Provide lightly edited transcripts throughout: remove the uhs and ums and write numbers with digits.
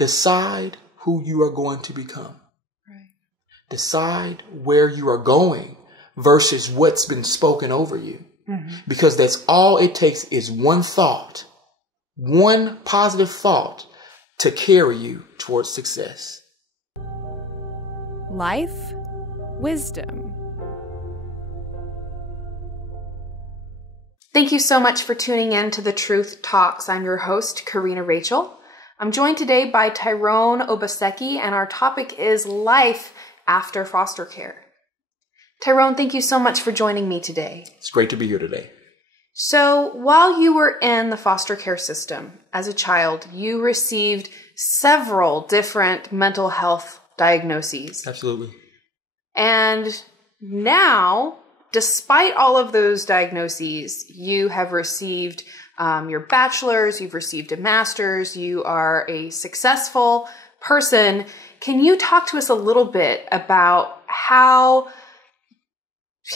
Decide who you are going to become. Right. Decide where you are going versus what's been spoken over you. Mm-hmm. Because that's all it takes is one thought, one positive thought to carry you towards success. Life wisdom. Thank you so much for tuning in to the Truth Talks. I'm your host, Karina Rachel. I'm joined today by Tyrone Obaseki, and our topic is life after foster care. Tyrone, thank you so much for joining me today. It's great to be here today. So, while you were in the foster care system as a child, you received several different mental health diagnoses. Absolutely. And now, despite all of those diagnoses, you have received your bachelor's, you've received a master's, you are a successful person. Can you talk to us a little bit about how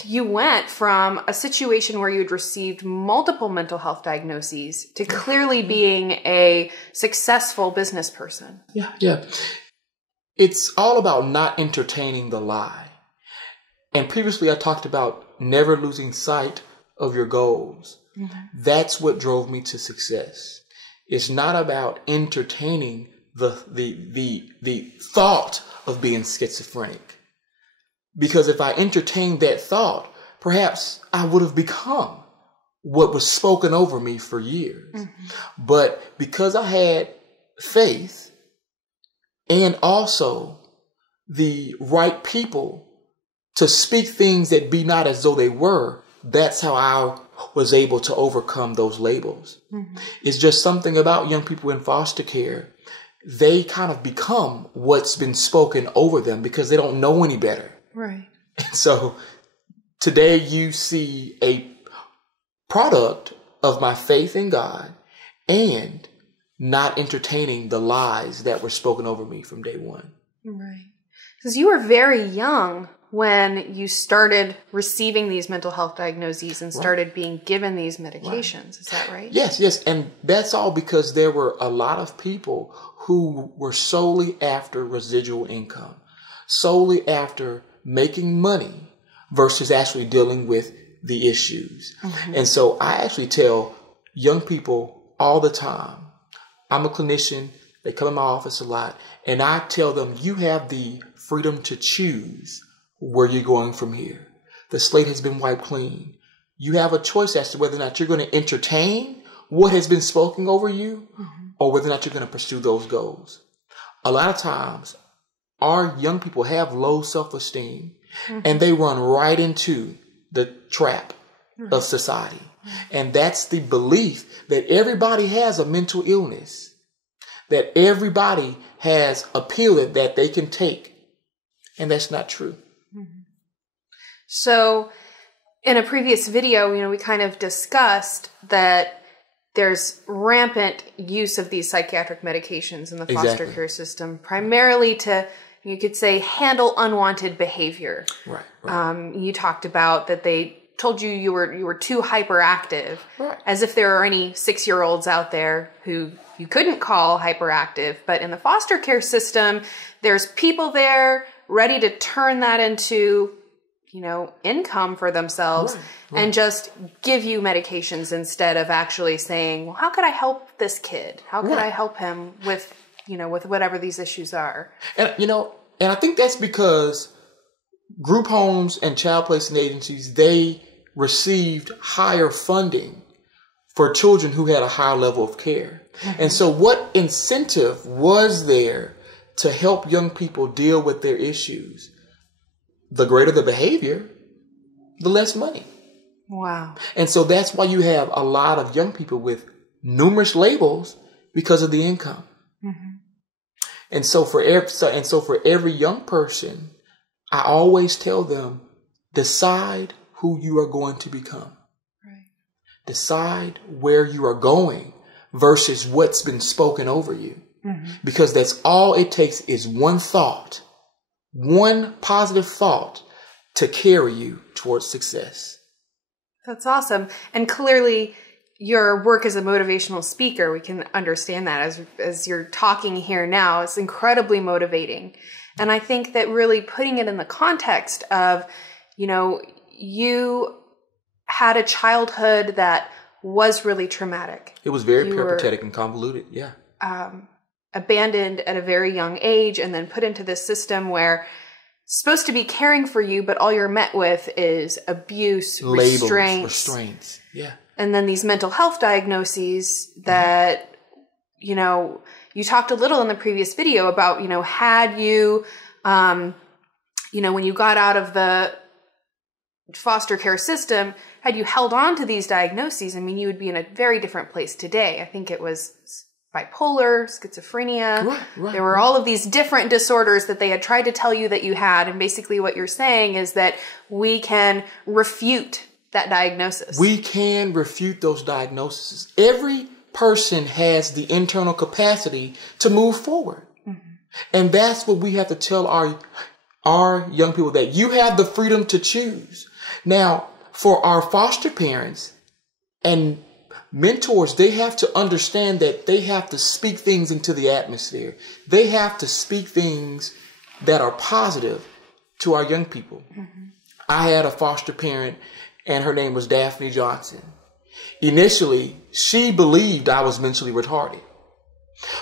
you went from a situation where you'd received multiple mental health diagnoses to clearly being a successful business person? Yeah. It's all about not entertaining the lie. And previously I talked about never losing sight of your goals. Mm-hmm. That's what drove me to success. It's not about entertaining the thought of being schizophrenic. Because if I entertained that thought, perhaps I would have become what was spoken over me for years. Mm-hmm. But because I had faith and also the right people to speak things that be not as though they were, that's how I was able to overcome those labels. Mm-hmm. It's just something about young people in foster care. They kind of become what's been spoken over them because they don't know any better. Right. So today you see a product of my faith in God and not entertaining the lies that were spoken over me from day one. Right. Because you were very young when you started receiving these mental health diagnoses and started being given these medications. Right. Is that right? Yes. And that's all because there were a lot of people who were solely after residual income, solely after making money versus actually dealing with the issues. Mm-hmm. And so I actually tell young people all the time, I'm a clinician, they come in my office a lot, and I tell them, you have the freedom to choose where you're going from here. The slate has been wiped clean. You have a choice as to whether or not you're going to entertain what has been spoken over you, mm-hmm. or whether or not you're going to pursue those goals. A lot of times, our young people have low self-esteem, mm-hmm. and they run right into the trap mm-hmm. of society. Mm-hmm. And that's the belief that everybody has a mental illness, that everybody has a pill that they can take. And that's not true. Mm-hmm. So in a previous video, we kind of discussed that there's rampant use of these psychiatric medications in the foster care system, primarily to, you could say, handle unwanted behavior. Right. You talked about that they told you were too hyperactive, right. as if there are any 6-year-olds out there who you couldn't call hyperactive. But in the foster care system, there's people there ready to turn that into, income for themselves, right. and just give you medications instead of actually saying, well, how could I help this kid? How could I help him with, with whatever these issues are? And, and I think that's because group homes and child placement agencies, they received higher funding for children who had a higher level of care. Mm-hmm. And so what incentive was there to help young people deal with their issues? The greater the behavior, the less money. Wow. And so that's why you have a lot of young people with numerous labels because of the income. Mm-hmm. And so for every young person, I always tell them, decide who you are going to become. Right. Decide where you are going versus what's been spoken over you. Mm-hmm. Because that's all it takes is one thought, one positive thought to carry you towards success. That's awesome. And clearly your work as a motivational speaker, we can understand that as you're talking here now, it's incredibly motivating. And I think that really putting it in the context of, you know, you had a childhood that was really traumatic. It was very peripatetic and convoluted. Yeah. Abandoned at a very young age and then put into this system where it's supposed to be caring for you, but all you're met with is abuse, Labels, restraints. Yeah. And then these mental health diagnoses that, you know, you talked a little in the previous video about, you know, had you, you know, when you got out of the foster care system, had you held on to these diagnoses, I mean, you would be in a very different place today. I think it was bipolar, schizophrenia. Right, there were all of these different disorders that they had tried to tell you that you had. And basically what you're saying is that we can refute that diagnosis. We can refute those diagnoses. Every person has the internal capacity to move forward. Mm-hmm. And that's what we have to tell our young people, that you have the freedom to choose. Now, for our foster parents and mentors, they have to understand that they have to speak things into the atmosphere. They have to speak things that are positive to our young people. Mm-hmm. I had a foster parent, and her name was Daphne Johnson. Initially, she believed I was mentally retarded.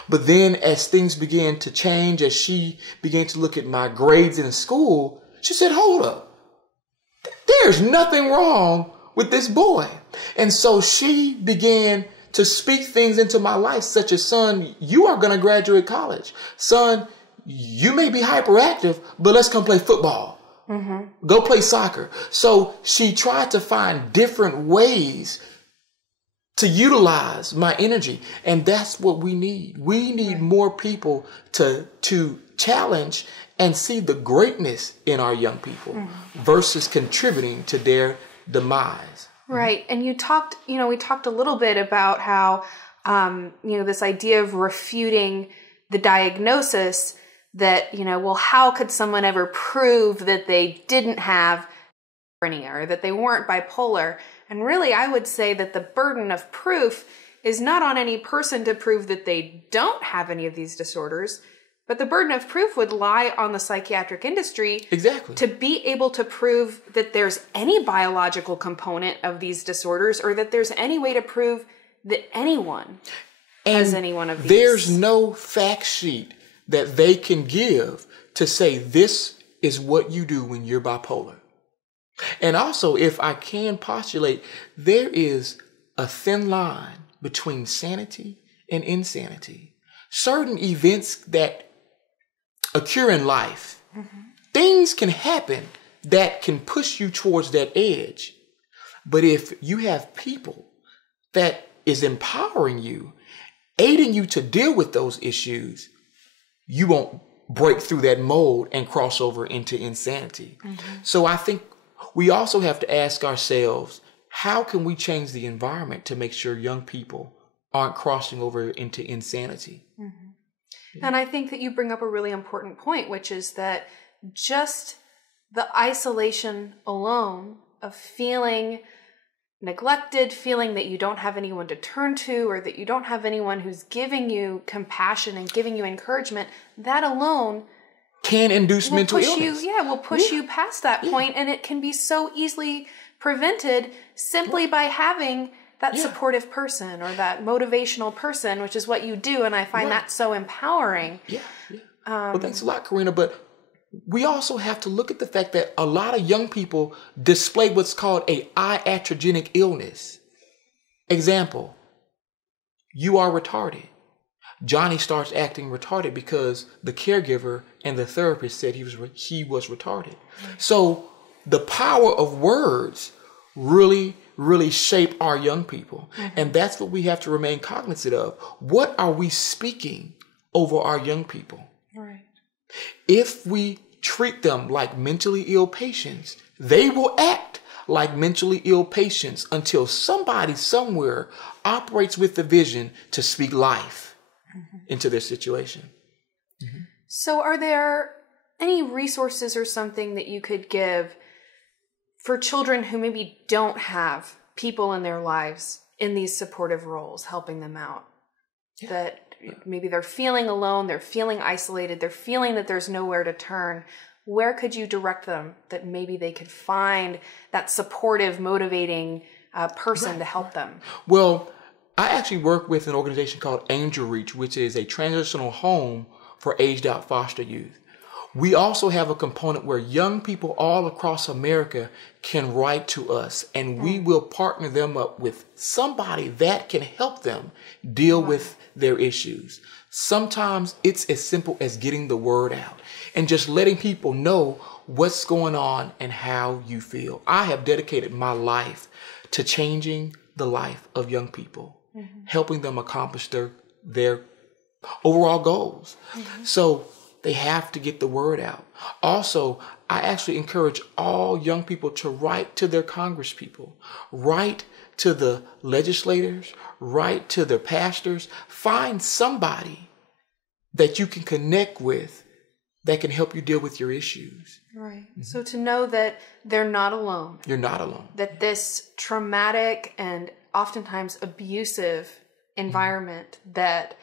But then as things began to change, as she began to look at my grades in school, she said, hold up, there's nothing wrong with this boy. And so she began to speak things into my life, such as, son, you are going to graduate college. Son, you may be hyperactive, but let's come play football. Mm-hmm. Go play soccer. So she tried to find different ways to utilize my energy. And that's what we need. We need more people to challenge and see the greatness in our young people versus contributing to their demise. Right. And we talked a little bit about how, this idea of refuting the diagnosis that, well, how could someone ever prove that they didn't have schizophrenia or that they weren't bipolar? And really, I would say that the burden of proof is not on any person to prove that they don't have any of these disorders, but the burden of proof would lie on the psychiatric industry. Exactly. To be able to prove that there's any biological component of these disorders or that there's any way to prove that anyone has any one of these. There's no fact sheet that they can give to say this is what you do when you're bipolar. And also, if I can postulate, there is a thin line between sanity and insanity. Certain events that occur in life, things can happen that can push you towards that edge. But if you have people that is empowering you, aiding you to deal with those issues, you won't break through that mold and cross over into insanity. So I think we also have to ask ourselves, how can we change the environment to make sure young people aren't crossing over into insanity? And I think that you bring up a really important point, which is that just the isolation alone of feeling neglected, feeling that you don't have anyone to turn to or that you don't have anyone who's giving you compassion and giving you encouragement, that alone can induce mental illness. Will push you past that point, and it can be so easily prevented simply by having that supportive person or that motivational person, which is what you do, and I find that so empowering. Well, thanks a lot, Karina, but we also have to look at the fact that a lot of young people display what's called a iatrogenic illness. Example, you are retarded. Johnny starts acting retarded because the caregiver and the therapist said he was retarded. So the power of words really shape our young people. And that's what we have to remain cognizant of. What are we speaking over our young people? Right. If we treat them like mentally ill patients, they will act like mentally ill patients until somebody somewhere operates with the vision to speak life into their situation. So are there any resources or something that you could give for children who maybe don't have people in their lives in these supportive roles, helping them out. That maybe they're feeling alone, they're feeling isolated, they're feeling that there's nowhere to turn. Where could you direct them that maybe they could find that supportive, motivating person to help them? Well, I actually work with an organization called Angel Reach, which is a transitional home for aged out foster youth. We also have a component where young people all across America can write to us, and we will partner them up with somebody that can help them deal with their issues. Sometimes it's as simple as getting the word out and just letting people know what's going on and how you feel. I have dedicated my life to changing the life of young people, helping them accomplish their overall goals. So they have to get the word out. Also, I actually encourage all young people to write to their congresspeople, write to the legislators, write to their pastors. Find somebody that you can connect with that can help you deal with your issues. Right. So to know that they're not alone. You're not alone. That this traumatic and oftentimes abusive environment that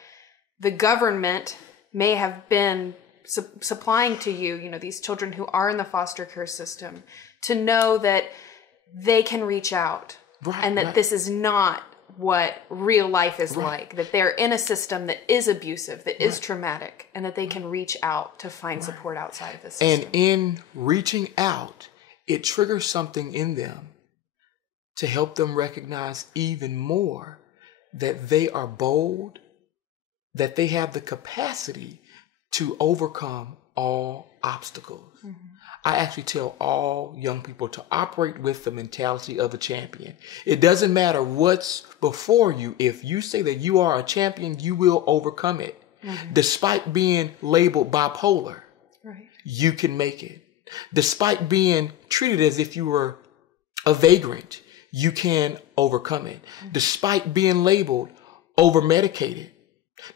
the government may have been supplying to you, you know, these children who are in the foster care system, to know that they can reach out and that this is not what real life is like, that they're in a system that is abusive, that is traumatic, and that they can reach out to find support outside of the system. And in reaching out, it triggers something in them to help them recognize even more that they are bold, that they have the capacity to overcome all obstacles. I actually tell all young people to operate with the mentality of a champion. It doesn't matter what's before you. If you say that you are a champion, you will overcome it. Despite being labeled bipolar, you can make it. Despite being treated as if you were a vagrant, you can overcome it. Despite being labeled over-medicated,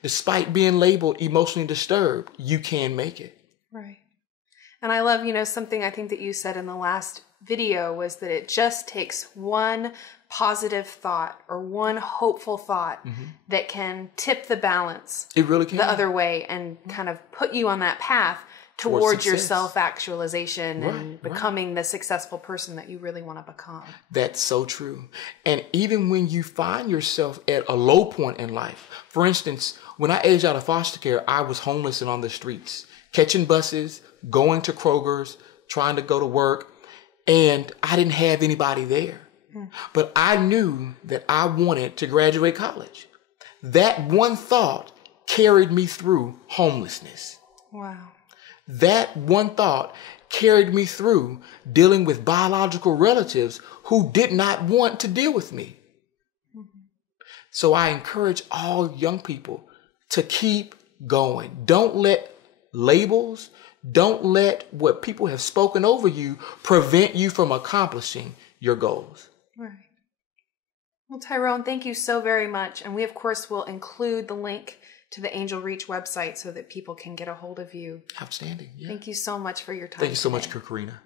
despite being labeled emotionally disturbed, you can make it. Right. And I love, you know, something I think that you said in the last video was that it just takes one positive thought or one hopeful thought that can tip the balance. It really can. The other way and kind of put you on that path towards your self-actualization and becoming the successful person that you really want to become. That's so true. And even when you find yourself at a low point in life, for instance, when I aged out of foster care, I was homeless and on the streets, catching buses, going to Kroger's, trying to go to work, and I didn't have anybody there. But I knew that I wanted to graduate college. That one thought carried me through homelessness. Wow. That one thought carried me through dealing with biological relatives who did not want to deal with me. So I encourage all young people to keep going. Don't let labels, don't let what people have spoken over you prevent you from accomplishing your goals. Right. Well, Tyrone, thank you so very much. And we, of course, will include the link to the Angel Reach website so that people can get a hold of you. Outstanding. Yeah. Thank you so much for your time. Thank you so today. much, Karina.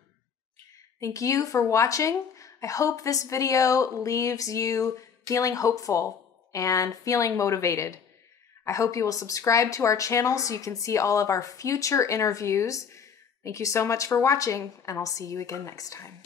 Thank you for watching. I hope this video leaves you feeling hopeful and feeling motivated. I hope you will subscribe to our channel so you can see all of our future interviews. Thank you so much for watching, and I'll see you again next time.